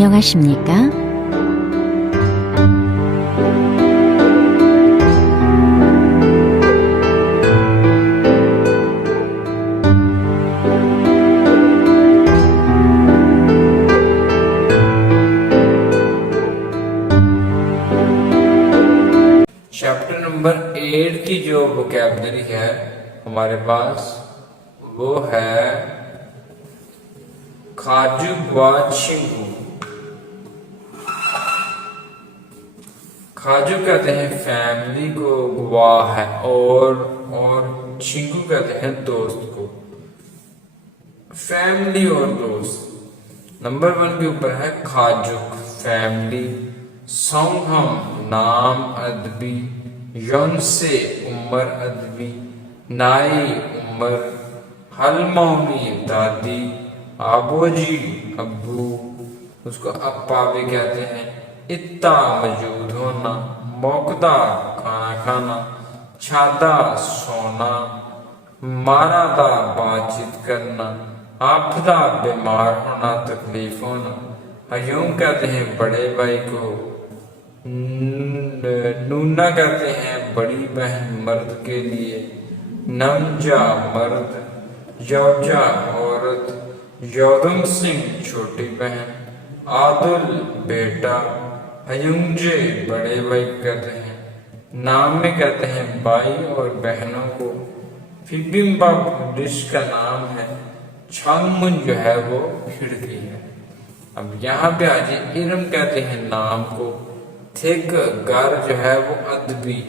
안녕하십니까? Chapter number 8 की जो vocabulary है हमारे पास वो है खाजू व चिंगू। खाजू कहते हैं फैमिली को, गुआ है और चिंगू कहते हैं दोस्त को। फैमिली और दोस्त। नंबर 1 के ऊपर है खाजुक फैमिली, सौंघम नाम अदबी, यौनसे उम्र अदबी, नाई उम्र, हलमौनी दादी, आबोजी अब्बू, उसको अप्पा भी कहते हैं, इत्ता मौजूद होना, मौकदा खाना खाना, छादा सोना, मारादा बातचीत करना, आफदा बीमार होना तकलीफ होना। हयूम कहते हैं बड़े भाई को, नूना कहते हैं बड़ी बहन मर्द के लिए, नमजा मर्द, यौजा औरत, यौदम सिंह छोटी बहन, आदुल बेटा, हयुंजे बड़े भाई कहते हैं, नाम में कहते हैं भाई और बहनों को। फिबिम्बा डिश का नाम है, छांगमुन जो है वो खिड़की है। अब यहाँ पे आज इरम कहते हैं नाम को, थिक घर जो है वो अदबी,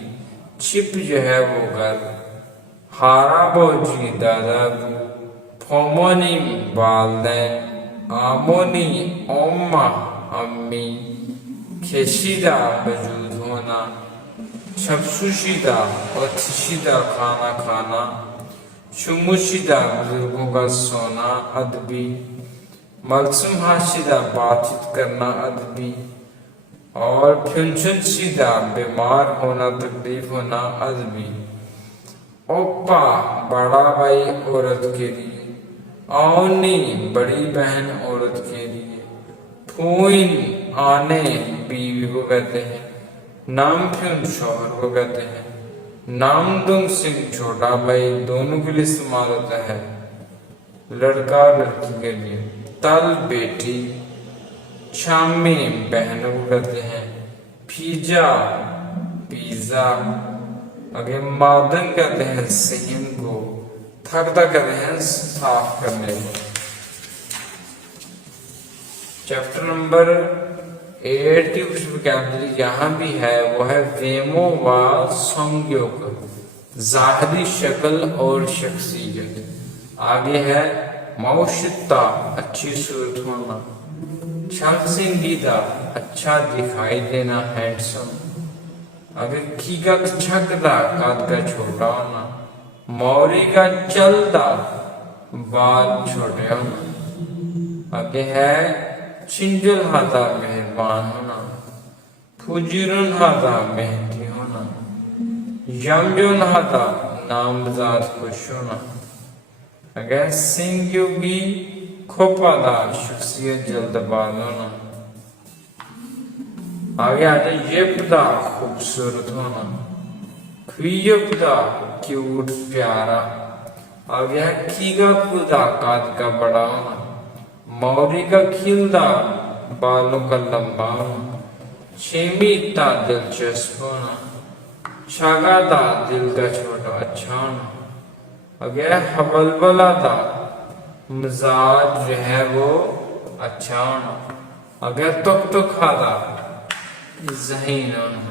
छिप जो है वो घर, हारा बोजी दादाबू, फोमोनी वालदैन, आमोनी ओम्मा अम्मी, खेशीदा वजूद होना, छपसुशीदा और थिशीदा खाना खाना, शुमुशीदा बुजुर्गों का सोना अदबी, मलसुम हाशिदा बातचीत करना अदबी, और फिंशुशीदा बीमार होना तकलीफ होना अदबी। ओप्पा बड़ा भाई औरत के लिए, औनी बड़ी बहन औरत के लिए, फूइन आने बीवी को कहते हैं, नामफ्युन शौहर को कहते हैं, नामदुंग सिंह छोटा भाई दोनों के लिए इस्तेमाल होता है, लड़का लड़की के लिए। तल बेटी, शामी बहनों को कहते हैं, पिज्जा पिज्जा। आगे मादन कहते हैं सहीम को, थकता कहते हैं साफ करने को। चैप्टर नंबर 8 की कुछ वोकैबलरी यहाँ भी है, वो है वेमो व संज्ञक, जाहिरी शक्ल और शख्सियत। आगे है मौशिता अच्छी सूरत होना, छमसिंदीदा अच्छा दिखाई देना हैंडसम। आगे खीगा छकदा कद का छोटा होना, मौरी का चलदा बाल छोटे होना। आगे है चिंजुल हादा मेहरबान होना, फुजिरुन हादा मेहनती होना, यमजुन हादा नामजाद खुश होना। अगर सिंग्युगी खोपादा शख्सियत जल्दबाज होना। आगे आते येपदा खूबसूरत होना, खुयपदा क्यूट प्यारा। आगे है खीगा खुदा काद का बड़ा होना, मौरी का खिलदा बालों का लंबा होना, छेमीता दिलचस्प होना, छागादा दिल का छोटा अच्छा होना। अगर हबलबला था मिजाज जो है वो अच्छा होना। अगर तुक खादा ज़हीन होना।